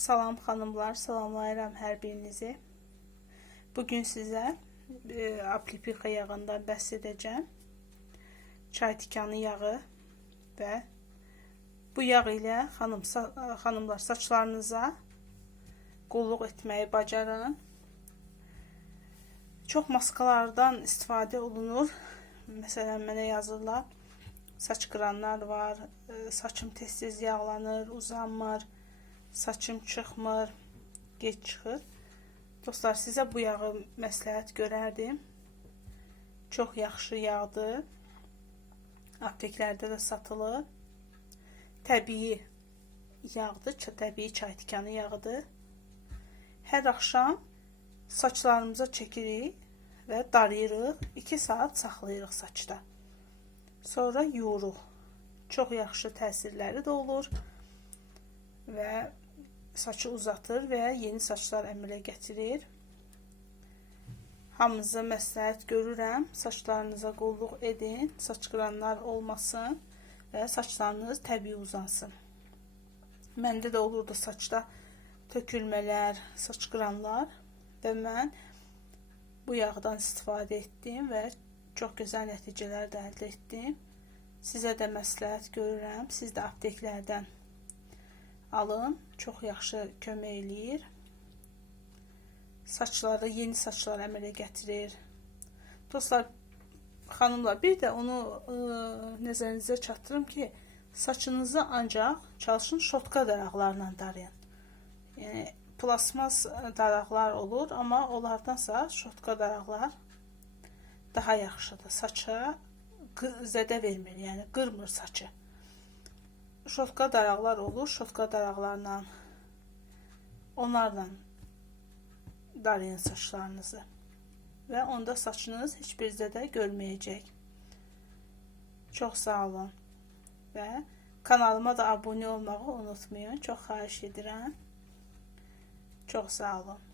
Salam xanımlar, salamlayıram hər birinizi. Bugün sizə e, aplipika yağından bəhs edəcəm. Çay tikanı yağı və bu yağ ilə xanım xanımlar saçlarınıza qulluq etməyi bacarın. Çox maskalardan istifadə olunur. Məsələn, mənə yazırlar. Saç qıranlar var, e, saçım tez-tez yağlanır, uzanmır, saçım çıxmır, gec çıxır. Dostlar, sizə bu yağı məsləhət görərdim. Çox yaxşı yağdır. Apteklərdə də satılır. Təbii yağdır, təbii çay tikanı yağıdır. Hər axşam saçlarımıza çəkirik və darayırıq. 2 saat saxlayırıq saçda. Sonra yuyuruq. Çox yaxşı təsirləri də olur və saçı uzatır və yeni saçlar əmələ gətirir. Hamınıza məsləhət görürəm. Saçlarınıza qulluq edin, saç qıranlar olmasın və saçlarınız təbii uzansın. Məndə də olurdu saçda tökülmələr, saç qıranlar və mən bu yağdan istifadə etdim və çox gözəl nəticələr də əldə etdim. Sizə də məsləhət görürəm. Siz də apteklərdən alın. Çox yaxşı kömək eləyir. Saçları, yeni saçlar əmələ gətirir. Dostlar, xanımlar, bir də onu ə, nəzərinizə çatdırım ki, saçınızı ancaq çalışın şotka daraqlarla darayın. Yəni plasmas daraqlar olur, amma onlardansa şotka daraqlar daha yaxşıdır. Saça zədə vermir, yəni qırmır saçı. Şotka daraqlar olur, şotka daraqlarla onlarla darayın saçlarınızı. Və onda saçınız heç bir zədə görməyəcək. Çox sağ olun. Və kanalıma da abunə olmağı unutmayın. Çox xahiş edirəm. Çox sağ olun.